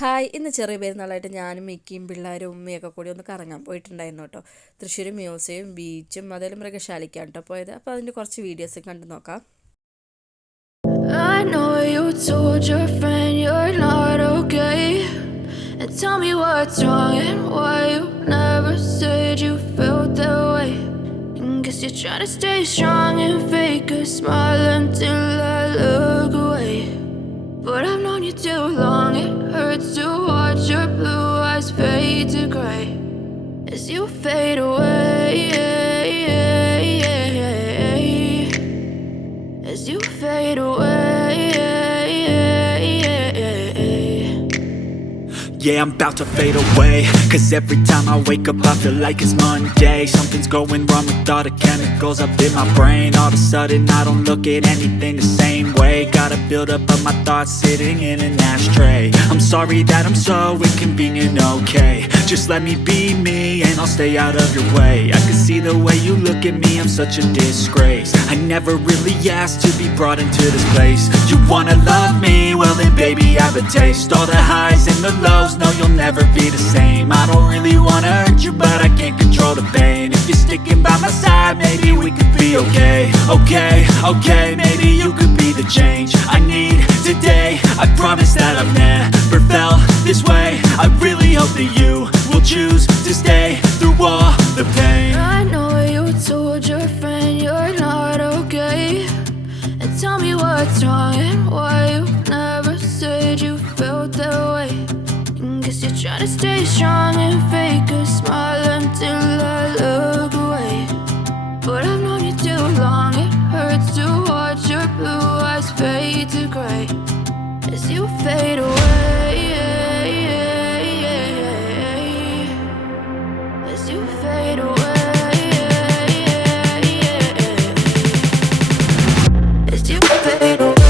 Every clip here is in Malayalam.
ഹായ്, ഇന്ന് ചെറിയ പെരുന്നാളായിട്ട് ഞാനും മിക്കിയും പിള്ളേരും ഉമ്മയൊക്കെ കൂടി ഒന്ന് കറങ്ങാൻ പോയിട്ടുണ്ടായിരുന്നു കേട്ടോ. തൃശ്ശൂർ മ്യൂസിയം, ബീച്ചും അതേലും മൃഗശാലയ്ക്കാണ് കേട്ടോ പോയത്. അപ്പോൾ അതിൻ്റെ കുറച്ച് വീഡിയോസ് കണ്ടു നോക്കാം. I know you told your friend you're not okay, and tell me what's wrong and why you never said you felt that way. And guess you're trying to stay strong and fake a smile until I look away. But I've known you too long, it hurts to watch your blue eyes fade to grey as you fade away, as you fade away. Yeah, I'm about to fade away, cause every time I wake up I feel like it's Monday. Something's going wrong with all the chemicals up in my brain. All of a sudden I don't look at anything the same way. Got a build up of my thoughts sitting in an ashtray. I'm sorry that I'm so inconvenient, okay. Just let me be me and I'll stay out of your way. I can see the way you look at me, I'm such a disgrace. I never really asked to be brought into this place. You wanna love me? Well then baby have a taste. All the highs and the lows, no you'll never be the same. I don't really wanna hurt you but I can't control the pain. If you're sticking by my side maybe we could be okay. Okay, maybe you could be the change I need today. I promise that I've never felt this way. I really hope that you will choose to stay through all the pain. I know you told your friend you're not okay, and tell me what's wrong and why you never said you felt that way. And guess you're trying to stay strong and fake a smile until I look away. But I've known you too long, it hurts to watch your blue eyes fade to grey as you fade away, as you fade away, as you fade away.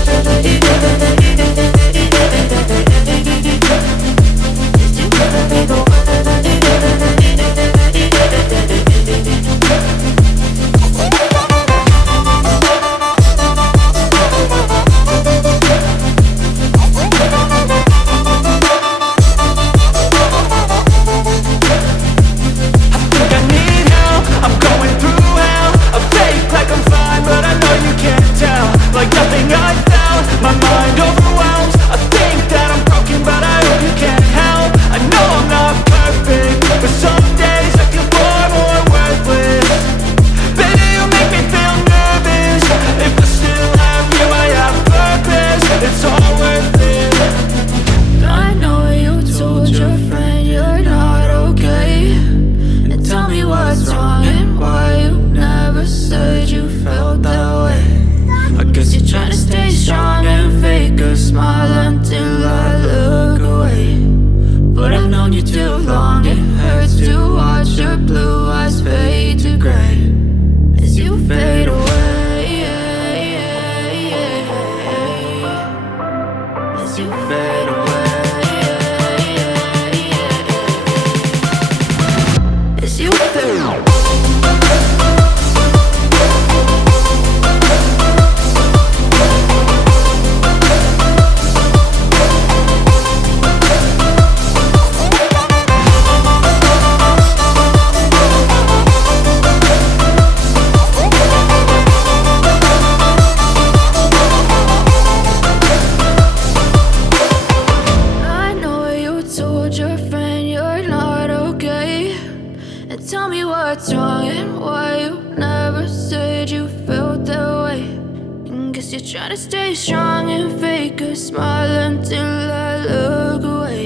Try to stay strong and fake a smile until I look away.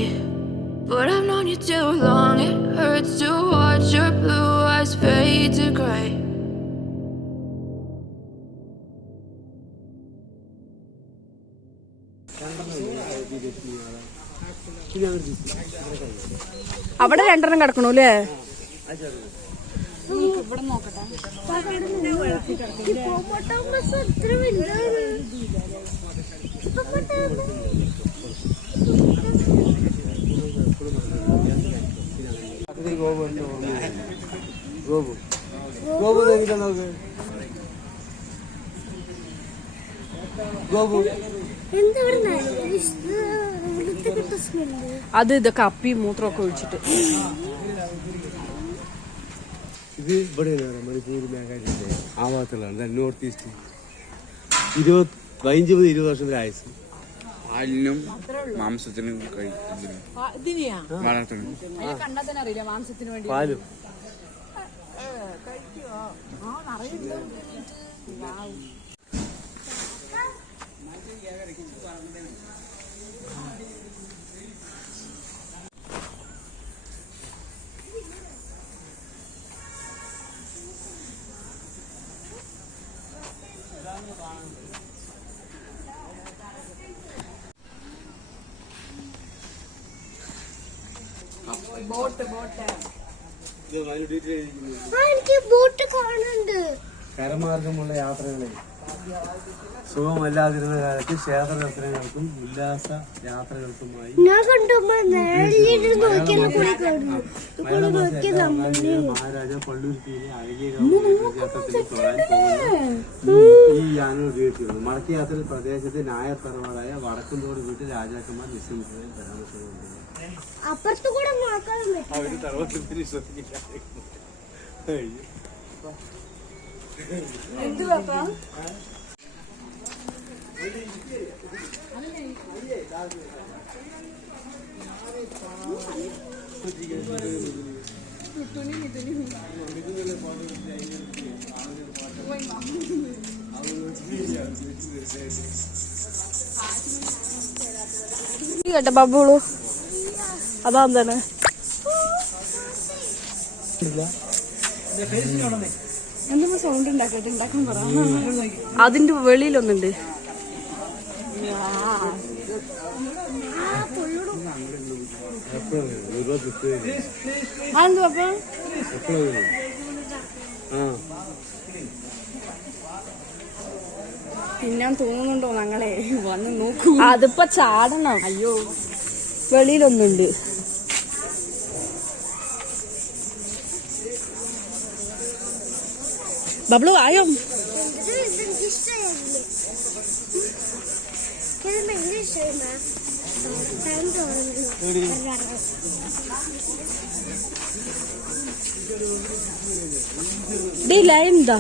But I've known you too long, it hurts to watch your blue eyes fade to grey. അവിടെ രണ്ടെണ്ണം കിടക്കണു അല്ലേ? ഇവിടെ നോക്കട്ടെ. ഗോപു ഗോപു നോക്കിട്ടാ നോക്ക് ഗോപു അത് ഇതൊക്കെ അപ്പി മൂത്രമൊക്കെ ഒഴിച്ചിട്ട് ഇത് ഇവിടെ മണിപ്പൂർ മേഘാലയയിലെ ആ ഭാഗത്തുള്ളതാണ് നോർത്ത് ഈസ്റ്റ് 15 മുതൽ 20 വർഷത്തെ ആയുസ് പാലിനും മാംസത്തിനും വളർത്തണം പാലും കരമാർഗമുള്ള യാത്രകളെ സുഖമല്ലാതിരുന്ന കാലത്ത് ക്ഷേത്ര ദർശനങ്ങൾക്കും ഉല്ലാസ യാത്രകൾക്കുമായി മഹാരാജ പള്ളുരുത്തിയിലെ അഴകിയ ക്ഷേത്രത്തിൽ തൊഴാൻ ഈ യാനം ഉപയോഗിച്ചിരുന്നു. മടക്ക യാത്രയിൽ പ്രദേശത്തെ നായർ തറവാടായ വടക്കുംതോട് വീട്ടിൽ രാജാക്കന്മാർ വിശ്രമിച്ചതായി പരാമർശമുണ്ട്. അവര് തറവാട്ടത്തിൽ വിശ്വസിക്കില്ല. കേട്ടോ ബബ്ബുളു അതാന്താണ് എന്തെങ്കിലും സൗണ്ട് ഉണ്ടാക്കട്ടെ ഉണ്ടാക്കാൻ പറ അതിന്റെ വെളിയിലൊന്നുണ്ട് തിന്നാൻ തോന്നുന്നുണ്ടോ ഞങ്ങളെ വന്ന് നോക്കൂ അതിപ്പോ ചാടണം അയ്യോ വെളിയിലൊന്നുണ്ട് ബബ്ലു ആയോ ലൈൻ എന്താ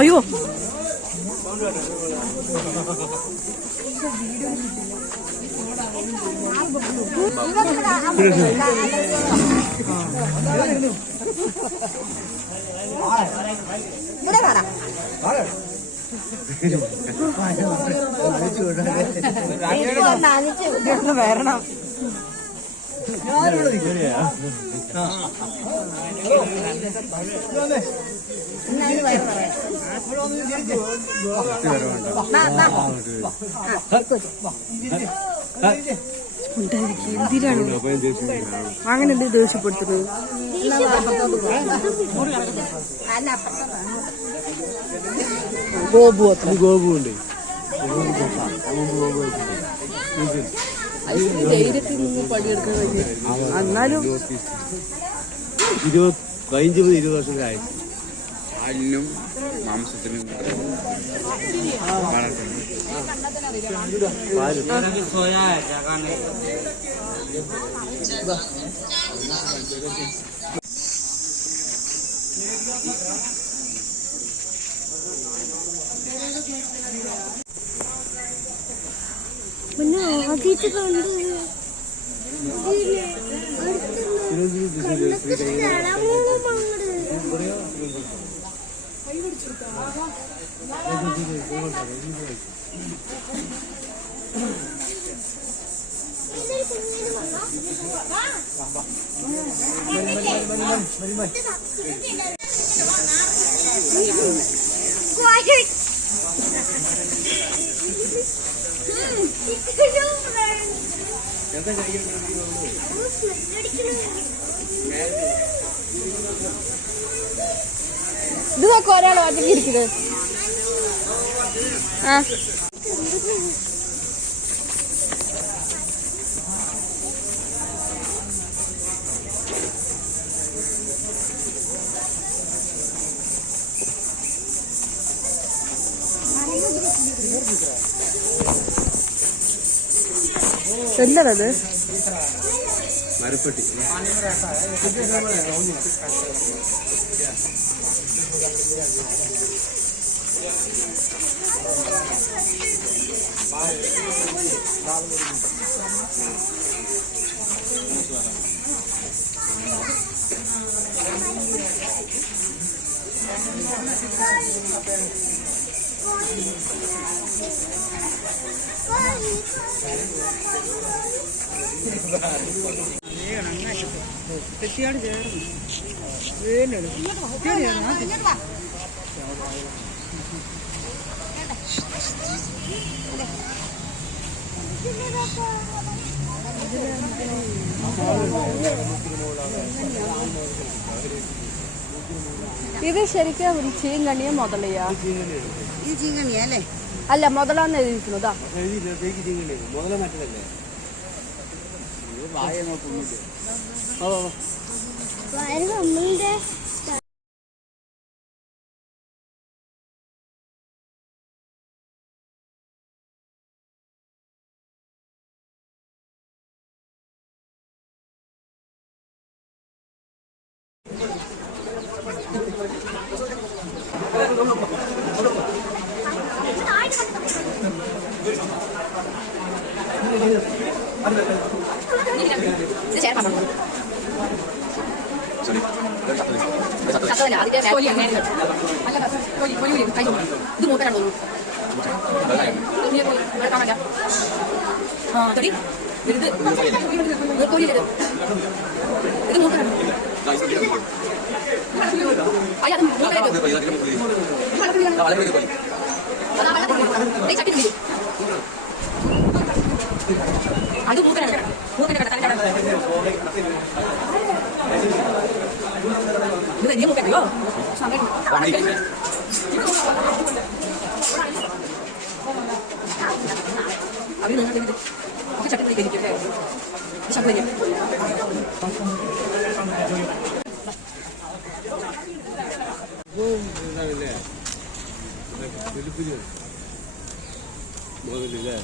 അയ്യോ വരണം എന്തിനാണ് അങ്ങനെ എന്ത് ദേഷ്യപ്പെടുത്തുന്നത് ഗോപു ഗോപുണ്ട് ധൈര്യത്തിൽ നിന്ന് പണിയെടുക്കാൻ കഴിഞ്ഞു എന്നാലും 15 മുതൽ 20 വർഷത്തെ ആയുസ് പാലിനും മാംസത്തിനും വളർത്തണം പിന്നെ ആദ്യത്തെ കണ്ടു ഇത് നോക്കാം ഒരാൾ ഒറ്റയ്ക്ക് ഇരിക്കുന്നത് ആ എന്താണത്? മരപ്പെട്ടി. ഇത് ശരിക്കും ചീങ്കണ്ണിയെ മുതലയാ? ഈ ചീങ്കണ്ണിയല്ലേ? അല്ല, മുതലാന്ന് എഴുതിയിരിക്കുന്നതാ. മുതല മറ്റതല്ലേ? വായ നോക്കുന്നില്ല. മുതലല്ലേ?